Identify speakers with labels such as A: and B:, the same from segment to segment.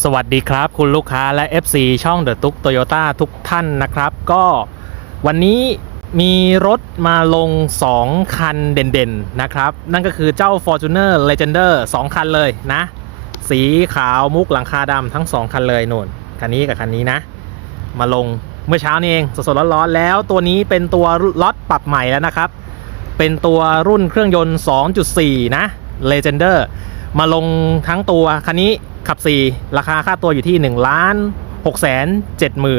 A: สวัสดีครับ คุณลูกค้าและ FC ช่องเดอะตุ๊กโตโยต้าทุกท่านนะครับ ก็วันนี้มีรถมาลง 2 คันเด่นๆ นะครับ นั่นก็คือเจ้า Fortuner Legender 2 คันเลยนะ สีขาวมุกหลังคาดำทั้ง 2 คันเลยนู่นคันนี้กับคันนี้นะ มาลงเมื่อเช้านี้เองสดๆร้อนๆแล้วตัวนี้เป็นตัวล็อตปรับใหม่แล้วนะครับ เป็นตัวรุ่นเครื่องยนต์ 2.4 นะ Legender มาลงทั้งตัวคันนี้ ขับ 4 ราคาค่าตัวอยู่ที่1ล้าน6แสน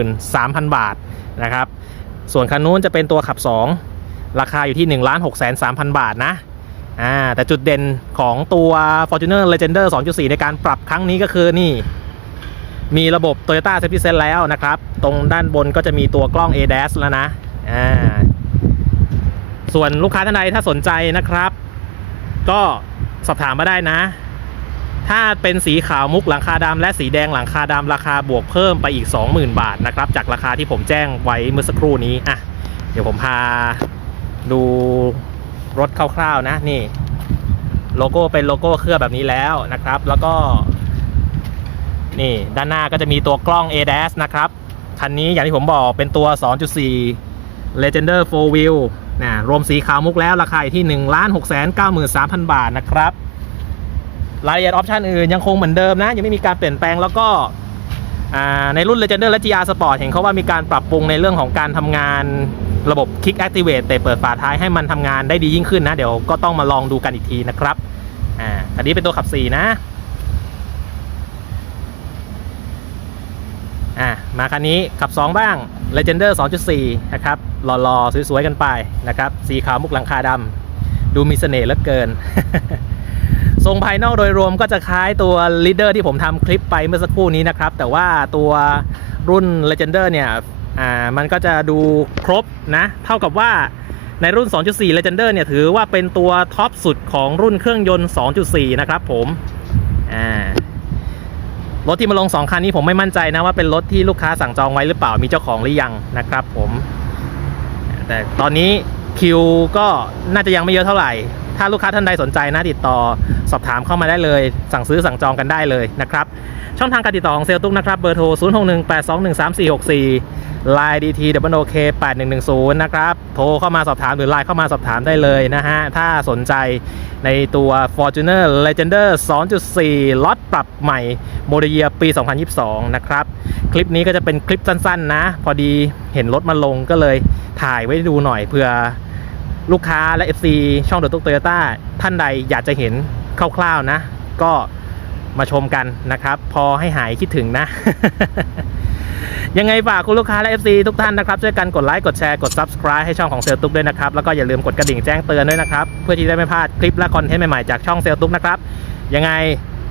A: 73,000 บาทนะครับ ส่วนคันนู้นจะเป็นตัวขับ 2 ราคาอยู่ที่1ล้าน6แสน3,000 บาทนะอ่าแต่จุดเด่นของตัว Fortuner Legender 2.4 ในการปรับครั้งนี้ก็คือนี่ มีระบบ Toyota Safety Sense แล้วนะครับ ตรงด้านบนก็จะมีตัวกล้อง ADAS แล้วนะอ่าส่วนลูกค้าท่านใดถ้าสนใจนะครับ ก็สอบถามมาได้นะ ถ้าเป็นสีขาวมุกหลังคาดำและสีแดงหลังคาดำราคาบวกเพิ่มไปอีก 20,000 บาทนะครับ จากราคาที่ผมแจ้งไว้เมื่อสักครู่นี้อะเดี๋ยวผมพาดูรถคร่าวๆนะนี่ โลโก้เป็นโลโก้เคลือบแบบนี้แล้วนะครับ แล้วก็ นี่ด้านหน้าก็จะมีตัวกล้อง ADAS นะครับคันนี้อย่างที่ผมบอกเป็นตัว 2.4 Legender 4 Wheel นะรวมสีขาวมุกแล้วราคาอยู่ที่ 1 6 9 3 0 0 0 บาทนะครับ รายละเอียดออปชันอื่นยังคงเหมือนเดิมนะ ยังไม่มีการเปลี่ยนแปลงแล้วก็ในรุ่น Legender และ GR Sport เห็นเขาว่ามีการปรับปรุงในเรื่องของการทำงานระบบ Kick Activate แต่เปิดฝาท้ายให้มันทำงานได้ดียิ่งขึ้นนะ เดี๋ยวก็ต้องมาลองดูกันอีกทีนะครับอ่าอันนี้เป็นตัวขับ 4 นะอะมาคันนี้ขับ 2 บ้าง Legender 2.4 นะครับหล่อๆ สวยๆ กันไปนะครับ สีขาวมุกหลังคาดำดูมีเสน่ห์เหลือเกิน ทรงภายนอกโดยรวมก็จะคล้ายตัว Leader ที่ผมทำคลิปไปเมื่อสักครู่นี้นะครับ แต่ว่าตัวรุ่น Legender เนี่ยอ่ามันก็จะดูครบนะ เท่ากับว่าในรุ่น 2.4 Legender เนี่ยถือว่าเป็นตัวท็อปสุดของรุ่นเครื่องยนต์ 2.4 นะครับผมอ่ารถที่มาลง 2 คันนี้ผมไม่มั่นใจนะว่าเป็นรถที่ลูกค้าสั่งจองไว้หรือเปล่ามีเจ้าของหรือยังนะครับผม แต่ตอนนี้คิวก็น่าจะยังไม่เยอะเท่าไหร่ ถ้าลูกค้าท่านใดสนใจนะติดต่อสอบถามเข้ามาได้เลย สั่งซื้อสั่งจองกันได้เลยนะครับ ช่องทางการติดต่อของเซลล์ตุ๊กนะครับ เบอร์โทร 0 6 1 8 2 1 3 4 6 4 Line DT W O K 8110 นะครับ โทรเข้ามาสอบถามหรือไลน์เข้ามาสอบถามได้เลยนะฮะ ถ้าสนใจในตัว Fortuner Legender 2.4 ล็อตปรับใหม่โมเดลเยียปี 2022 นะครับ คลิปนี้ก็จะเป็นคลิปสั้นๆนะ พอดีเห็นรถมาลงก็เลยถ่ายไว้ดูหน่อยเพื่อ ลูกค้าและ FC ช่องเดอะตุ๊กโตโยต้าท่านใดอยากจะเห็นคร่าวๆนะ ก็มาชมกันนะครับ พอให้หายคิดถึงนะ ยังไงฝากคุณลูกค้าและ FC ทุกท่านนะครับ ช่วยกันกดไลค์กดแชร์กด Subscribe ให้ช่องของเซลตุ๊กด้วยนะครับ แล้วก็อย่าลืมกดกระดิ่งแจ้งเตือนด้วยนะครับ เพื่อที่จะไม่พลาดคลิปและคอนเทนต์ใหม่ๆจากช่องเซลตุ๊กนะครับ ยังไง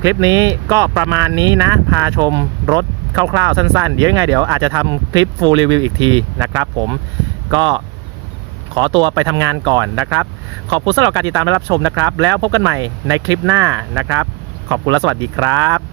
A: คลิปนี้ก็ประมาณนี้นะ พาชมรถคร่าวๆสั้นๆ เดี๋ยวยังไงเดี๋ยวอาจจะทำคลิป full review อีกทีนะครับผมก็ ขอตัวไปทำงานก่อนนะครับ ขอบคุณสำหรับการติดตามและรับชมนะครับ แล้วพบกันใหม่ในคลิปหน้านะครับ ขอบคุณและสวัสดีครับ